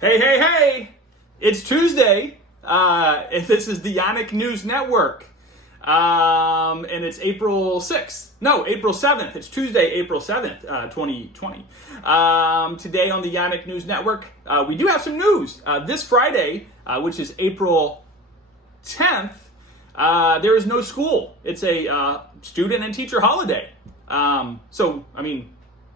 Hey, hey, hey! It's Tuesday. And this is the Janak News Network. And it's April 6th. No, April 7th. It's Tuesday, April 7th, 2020. Today on the Janak News Network, we do have some news. This Friday, which is April 10th, there is no school. It's a student and teacher holiday. We're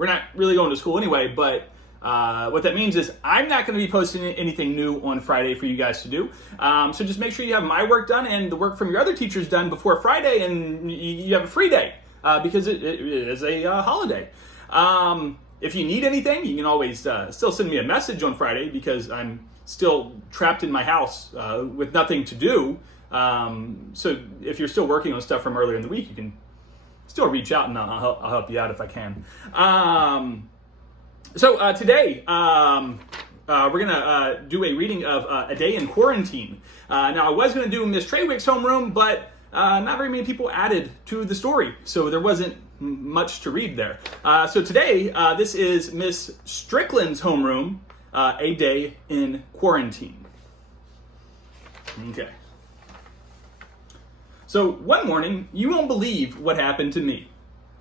not really going to school anyway, but what that means is I'm not going to be posting anything new on Friday for you guys to do. So just make sure you have my work done and the work from your other teachers done before Friday, and you have a free day because it is a holiday. If you need anything, you can always still send me a message on Friday because I'm still trapped in my house with nothing to do. So if you're still working on stuff from earlier in the week, you can still reach out and I'll help you out if I can. So today, we're going to do a reading of A Day in Quarantine. Now, I was going to do Miss Treywick's homeroom, but not very many people added to the story, so there wasn't much to read there. So today, this is Miss Strickland's homeroom, A Day in Quarantine. Okay. So one morning, you won't believe what happened to me.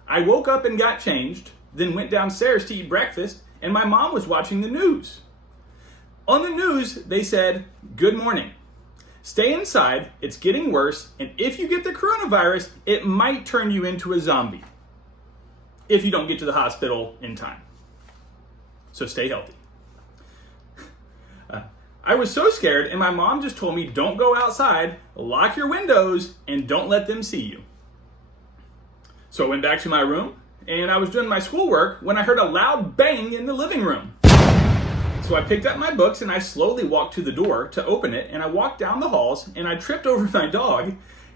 I woke up and got changed, then went downstairs to eat breakfast, and my mom was watching the news. On the news, they said, "Good morning. Stay inside, it's getting worse, and if you get the coronavirus, it might turn you into a zombie if you don't get to the hospital in time. So stay healthy." I was so scared, and my mom just told me, "Don't go outside, lock your windows, and don't let them see you." So I went back to my room, and I was doing my schoolwork when I heard a loud bang in the living room. So I picked up my books and I slowly walked to the door to open it, and I walked down the halls and I tripped over my dog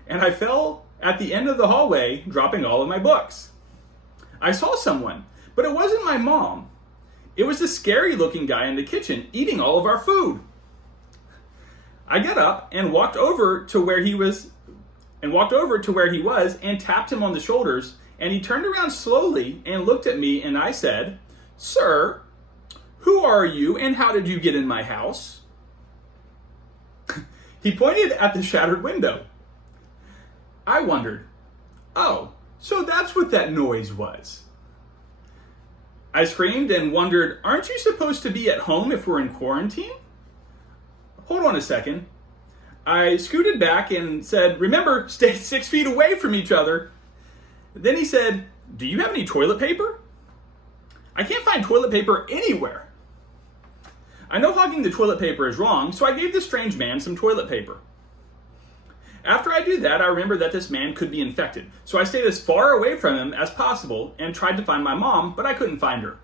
and I fell at the end of the hallway, dropping all of my books. I saw someone, but it wasn't my mom. It was the scary looking guy in the kitchen eating all of our food. I got up and walked over to where he was and tapped him on the shoulders. And he turned around slowly and looked at me, and I said, "Sir, who are you and how did you get in my house?" He pointed at the shattered window. I wondered, "Oh, so that's what that noise was." I screamed and wondered, "Aren't you supposed to be at home if we're in quarantine?" Hold on a second. I scooted back and said, "Remember, stay 6 feet away from each other." Then he said, "Do you have any toilet paper?" I can't find toilet paper anywhere. I know hogging the toilet paper is wrong, so I gave this strange man some toilet paper. After I do that, I remember that this man could be infected, so I stayed as far away from him as possible and tried to find my mom, but I couldn't find her.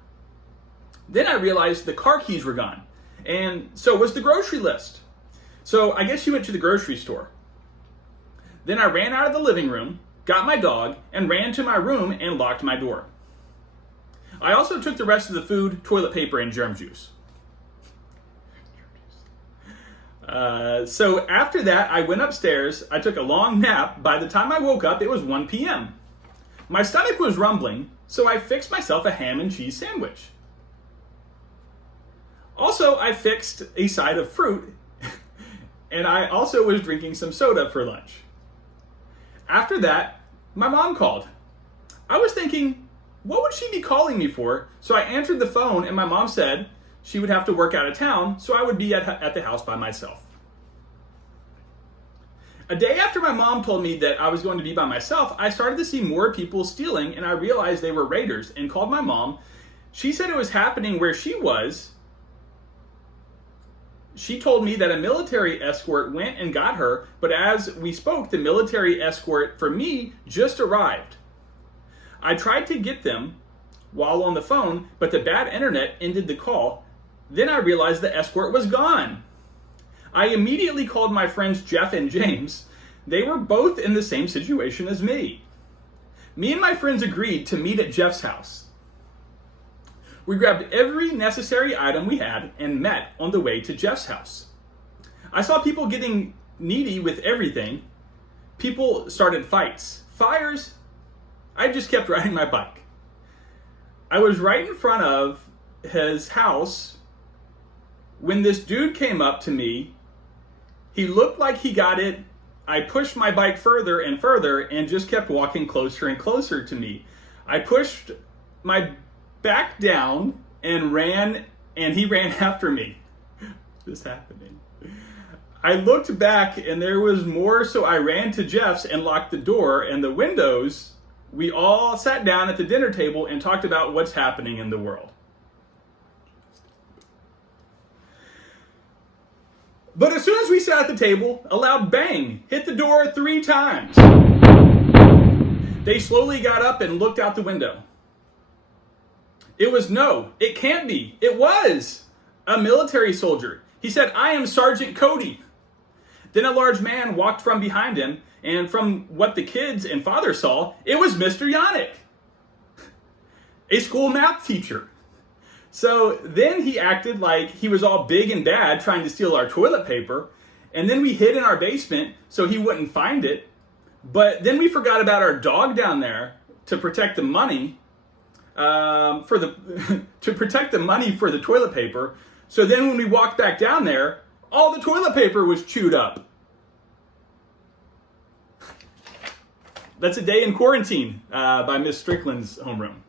Then I realized the car keys were gone, and so was the grocery list. So I guess she went to the grocery store. Then I ran out of the living room, got my dog, and ran to my room and locked my door. I also took the rest of the food, toilet paper, and germ juice. So after that, I went upstairs, I took a long nap. By the time I woke up, it was 1 p.m. My stomach was rumbling, so I fixed myself a ham and cheese sandwich. Also, I fixed a side of fruit, and I also was drinking some soda for lunch. After that, my mom called. I was thinking, what would she be calling me for? So I answered the phone, and my mom said she would have to work out of town, so I would be at the house by myself. A day after my mom told me that I was going to be by myself, I started to see more people stealing, and I realized they were raiders and called my mom. She said it was happening where she was. She told me that a military escort went and got her, but as we spoke, the military escort for me just arrived. I tried to get them while on the phone, but the bad internet ended the call. Then I realized the escort was gone. I immediately called my friends Jeff and James. They were both in the same situation as me. Me and my friends agreed to meet at Jeff's house. We grabbed every necessary item we had and met on the way to Jeff's house. I saw people getting needy with everything. People started fights, fires. I just kept riding my bike. I was right in front of his house when this dude came up to me. He looked like he got it. I pushed my bike further and further and just kept walking closer and closer to me. I pushed my back down and ran, and he ran after me. This happening. I looked back and there was more, so I ran to Jeff's and locked the door and the windows. We all sat down at the dinner table and talked about what's happening in the world. But as soon as we sat at the table, a loud bang hit the door 3 times. They slowly got up and looked out the window. It was no, it can't be. It was a military soldier. He said, "I am Sergeant Cody." Then a large man walked from behind him, and from what the kids and father saw, it was Mr. Janak, a school math teacher. So then he acted like he was all big and bad trying to steal our toilet paper, and then we hid in our basement so he wouldn't find it. But then we forgot about our dog down there to protect the money to protect the money for the toilet paper. So then when we walked back down there, all the toilet paper was chewed up. That's a day in quarantine by Miss Strickland's homeroom.